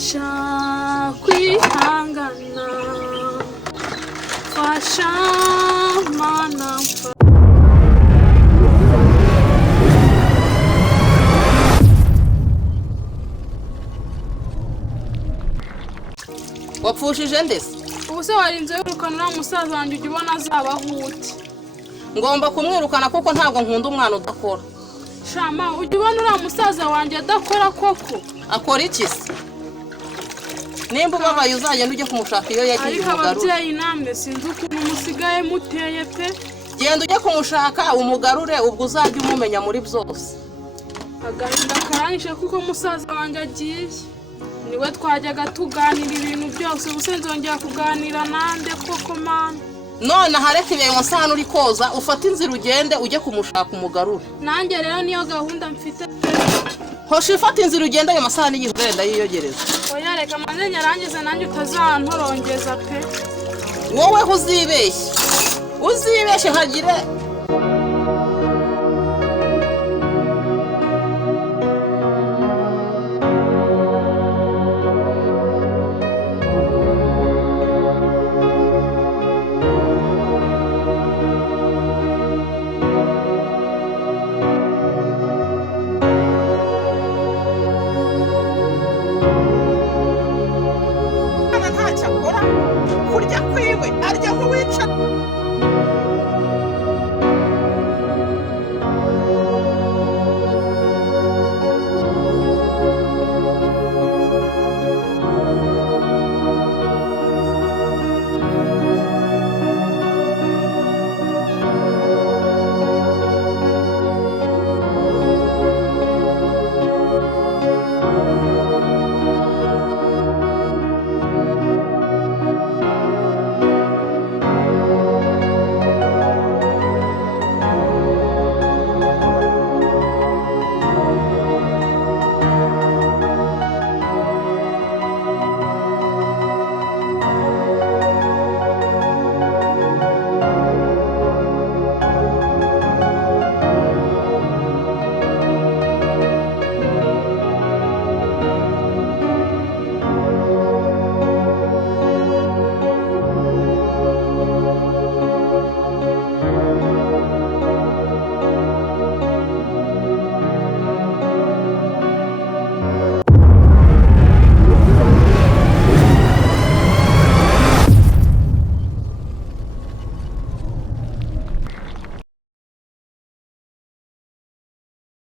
fasha kwihangana, fasha mana. Wapfushije ndese? Ubuse warinze wirukana uriya musaza wanjye ujya ubona azabaho ute? Ngomba kumwirukana kuko ntabwo nkunda umwana udakora. Shama, ujya ubona uriya musaza wanjye adakora koko? Akora iki se? Nimba ubabaye uzagenda ujye kumushaka iyo yagiye umugarura. Ariko ababyeyi namwe sinzi ukuntu musigaye muteye pe. Genda ujye kumushaka umugarure ubwo uzajya umumenya muri byose. Agahinda karanyishe kuko musaza wanjye agiye. Niwe twajyaga tuganira ibintu byose, ubuse nzongera kuganira nande koko mana. None hareke ibe musana uri koza ufata inzira ugende ujye kumushaka umugarure. Nanjye rero niyo gahunda mfite. Hoshi fata inzira ugende ayo masana y'igenda yiyogereza. Oya reka manze nyarangize nanjye utazantorongeza pe. Wowe uzibeshye hagire